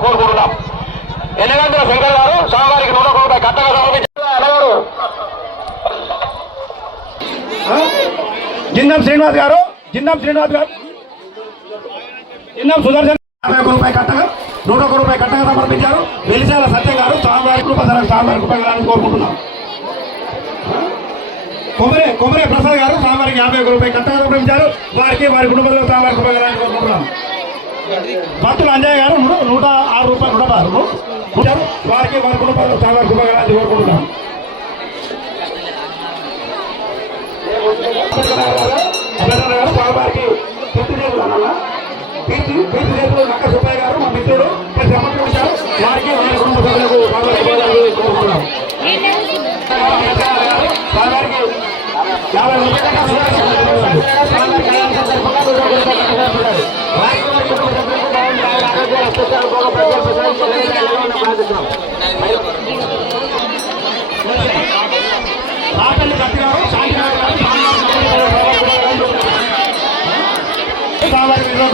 కోరుకుంటున్నాం. ఎన్నిగంటల శంకర్ గారు స్వామివారికి 100 రూపాయలు కట్టగా సమర్పించారు. జిందం శ్రీనివాస్ గారు, జిందం సుదర్శన్ 50 రూపాయలు కట్టగా 100 రూపాయలు కట్టగా సమర్పించారు. వెలిసాల సత్యం గారు స్వామివారికి స్వామివారి కృపగాలని కోరుకుంటున్నాం. కొమరే ప్రసాద్ గారు స్వామివారికి 50 రూపాయలు కట్టగా సమర్పించారు. వారికి వారి కుటుంబంలో స్వామివారి కృపగాలని కోరుకుంటున్నాం. భక్తులు అంజయ్య గారు 106 రూపాయలు వారికి వారి కుటుంబంలో స్వామివారి కృపగాలని కోరుకుంటున్నాం. గారు స్వామివారికి కీర్తి నక్క సుబ్బయ్య గారు మా మిత్రుడు సమర్పించారు. వారికి వారి కుటుంబ సభ్యులకు కోరుకుంటున్నాం. స్వామివారికి 50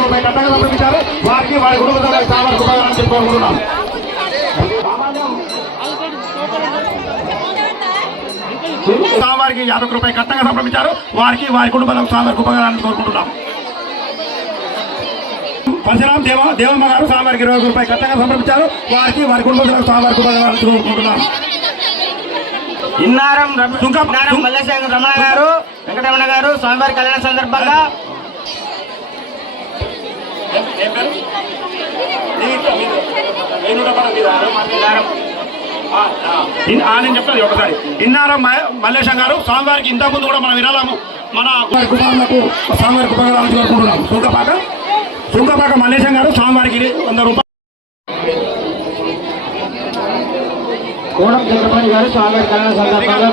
రూపాయలు కట్టగా సమర్పించారు. వారికి వారి కుటుంబ సభ్యులకు స్వామివారి కృపగాలని కోరుకుంటున్నాం. స్వామివారికి 50 రూపాయలు కట్టగా సమర్పించారు. వారికి వారి కుటుంబాలకు స్వామివారి కృపగాలని కోరుకుంటున్నాం. పరశురాం దేవమ్మ గారు స్వామివారికి 20 రూపాయలు కట్టగా సమర్పించారు. వారికి వారి కుటుంబాలకు స్వామివారి కృపగాలని కోరుకుంటున్నాం. ఇన్నారం మల్లేశ్వర రమణ గారు, వెంకటరమణ గారు స్వామివారి కళ్యాణ సందర్భంగా నేను చెప్తాను ఒకసారి. ఇన్నారం మల్లేశం గారు స్వామివారికి ఇంతకుముందు కూడా మన విరాళము మన కుటుంబాలకు స్వామివారి కృపగాలని కోరుకుంటున్నాం. సుంకపాక మల్లేశం గారు స్వామివారికి 100 రూపాయలు. కోడం చంద్రబాబు గారు స్వామివారి కళ్యాణ సందర్భంగా